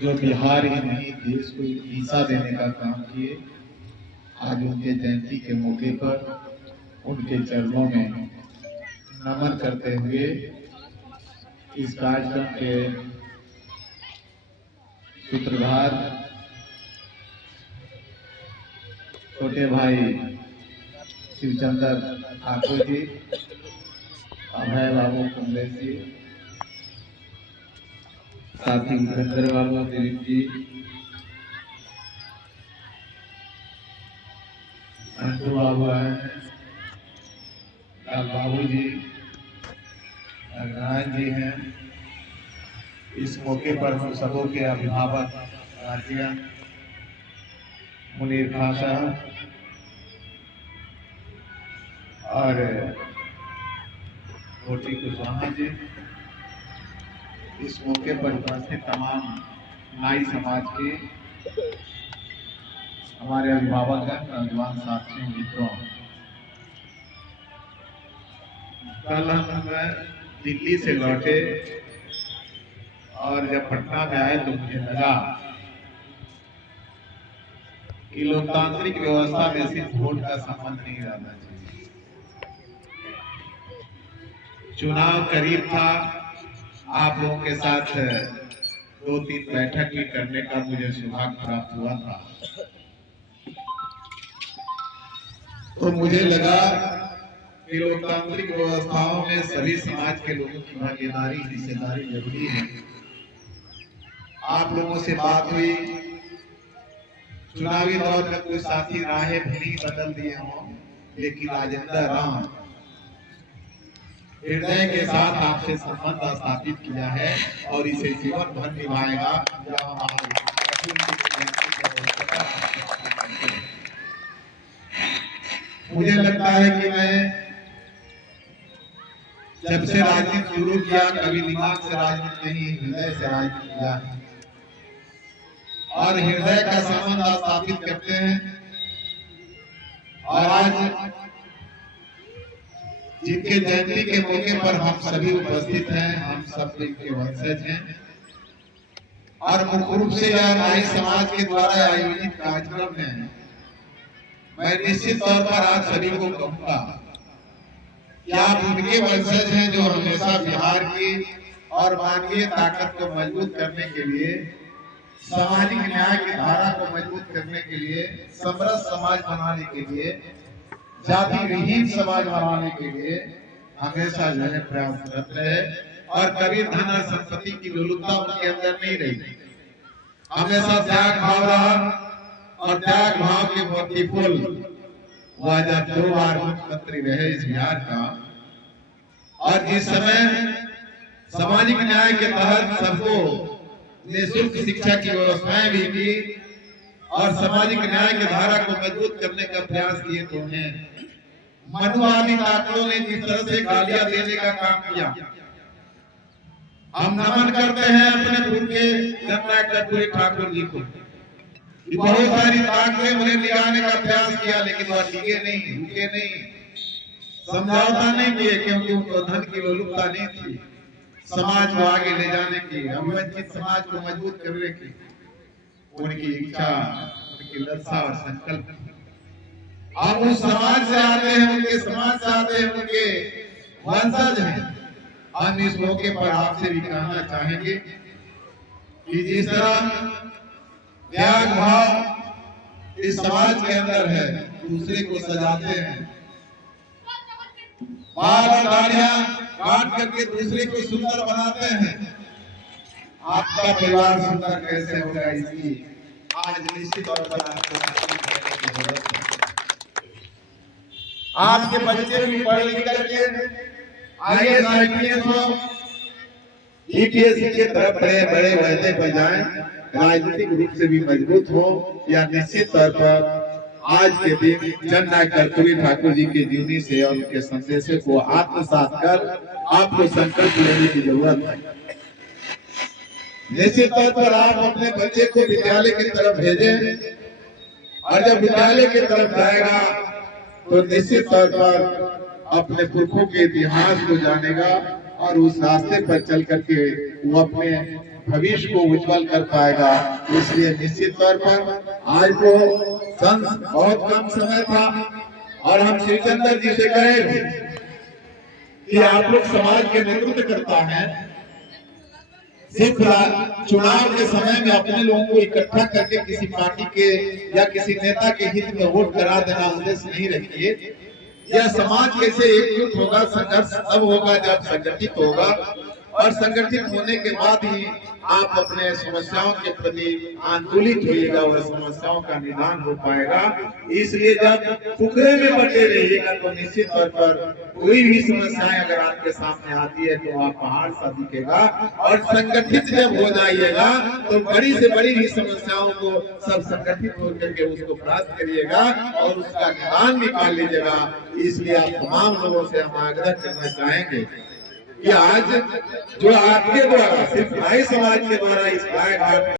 जो बिहार ही नहीं देश को दिशा देने का काम किए। आज उनके जयंती के मौके पर उनके चरणों में नमन करते हुए इस कार्यक्रम के सूत्रधार छोटे भाई शिवचंद्र ठाकुर जी, अभय बाबू कुंदेश जी, साथी उपेंद्र बाबू दिलीप जी, अंटू बाबू हैं, लाल बाबू जी, नारायण जी हैं। इस मौके पर हम सबों के अभिभावक गार्जियन मुनीर खान साहब और छोटी कुशवाहा जी, इस मौके पर उपस्थित तमाम नाई समाज के हमारे अभिभावक हैं, नौजवान साथियों, मित्रों। कल हम दिल्ली से लौटे और जब पटना में आए तो मुझे लगा कि लोकतांत्रिक व्यवस्था में सिर्फ वोट का संबंध नहीं रहना चाहिए। चुनाव करीब था, आप लोगों के साथ 2-3 बैठक भी करने का मुझे सौभाग्य प्राप्त हुआ था। तो मुझे लगा कि लोकतांत्रिक व्यवस्थाओं में सभी समाज के लोगों की भागीदारी, हिस्सेदारी जरूरी है। आप लोगों से बात हुई, चुनावी दौर में कोई साथी राहें भली बदल दिए हों, लेकिन राजेंद्र राम हृदय के साथ आपसे संबंध स्थापित किया है और इसे जीवन भर निभाएगा। मुझे लगता है कि मैं जब से राजनीति शुरू किया, कभी दिमाग से राजनीति नहीं, हृदय से राजनीति किया है और हृदय का संबंध स्थापित करते हैं। और आज जिनके जयंती के मौके पर हम सभी उपस्थित हैं, हम सब इनके वंशज हैं और मुख्य रूप से यह नाई समाज के द्वारा आयोजित कार्यक्रम में मैं निश्चित तौर पर आज सभी को कहूंगा कि आप उनके वंशज हैं जो हमेशा बिहार की और मानवीय ताकत को मजबूत करने के लिए, सामाजिक न्याय की धारा को मजबूत करने के लिए, समरस समाज बनाने के लिए, जाति विहीन समाज बनाने के लिए हमेशा जो है प्रयासरत रहे और कभी धन और संपत्ति की लोलुपता उनके अंदर नहीं रही। हमेशा त्याग भाव रहा और त्याग भाव के प्रतिफल वह जब 2 बार मुख्यमंत्री रहे इस बिहार का, और जिस समय सामाजिक न्याय के तहत सबको निःशुल्क शिक्षा की व्यवस्थाएं भी की और सामाजिक न्याय की धारा को मजबूत करने का प्रयास किए, तो उन्हें मनुवादी ताकतों ने जिस तरह से गालियां देने का काम किया, हम नमन करते हैं अपने पूर्व के जननायक कर्पूरी ठाकुर जी को। बहुत सारी ताकतें उन्हें लियाने का प्रयास किया, लेकिन वह टिके नहीं, रुके नहीं, समझौता नहीं किए, क्योंकि उनको धन की लोलुपता नहीं थी, समाज को आगे ले जाने की, अभिवंचित समाज को मजबूत करने की उनकी इच्छा, उनकी ललसा और संकल्प। आप उस समाज से आते हैं, उनके समाज से आते हैं, उनके वंशज हैं। हम इस मौके पर आपसे भी कहना चाहेंगे कि जिस तरह त्याग भाव इस समाज के अंदर है, दूसरे को सजाते हैं, बाल और दाढ़ियां काट करके दूसरे को सुंदर बनाते हैं, आपका परिवार सुंदर कैसे होगा, इसकी आज निश्चित तौर पर आपके बच्चे भी पढ़ लिख करके IAS IPS हो, UPSC के तरफ बड़े बड़े वहदे पर जाएं, राजनीतिक रूप से भी मजबूत हो। या निश्चित तौर पर आज के दिन जननायक कर्पूरी ठाकुर जी की जीवनी से और उनके संदेशों को आत्मसात कर आपको संकल्प लेने की जरूरत है। निश्चित तौर पर आप अपने बच्चे को विद्यालय की तरफ भेजें और जब विद्यालय की तरफ जाएगा तो निश्चित तौर पर अपने पुरखों के इतिहास को जानेगा और उस रास्ते पर चल करके वो अपने भविष्य को उज्जवल कर पाएगा। इसलिए निश्चित तौर पर आज तो बहुत कम समय था और हम शिवचंद्र जी से कहे थे कि आप लोग समाज के नेतृत्व करता है, सिर्फ चुनाव के समय में अपने लोगों को इकट्ठा करके किसी पार्टी के या किसी नेता के हित में वोट करा देना उद्देश्य नहीं रखिए। यह समाज कैसे एकजुट होगा, संघर्ष तब होगा जब संगठित होगा और संगठित होने के बाद ही आप अपने समस्याओं के प्रति आंदोलित होइएगा और समस्याओं का निदान हो पाएगा। इसलिए जब टुकड़े में बटे रहिएगा तो निश्चित तौर पर कोई भी समस्याएं अगर आपके सामने आती है तो आप पहाड़ सा दिखेगा और संगठित जब हो जाइएगा तो बड़ी से बड़ी भी समस्याओं को सब संगठित होकर के उसको प्राप्त करिएगा और उसका निदान निकाल लीजिएगा। इसलिए आप तमाम लोगों से हम आग्रह करना चाहेंगे कि आज जो आपके द्वारा सिर्फ नाई समाज के द्वारा इस गाय घाट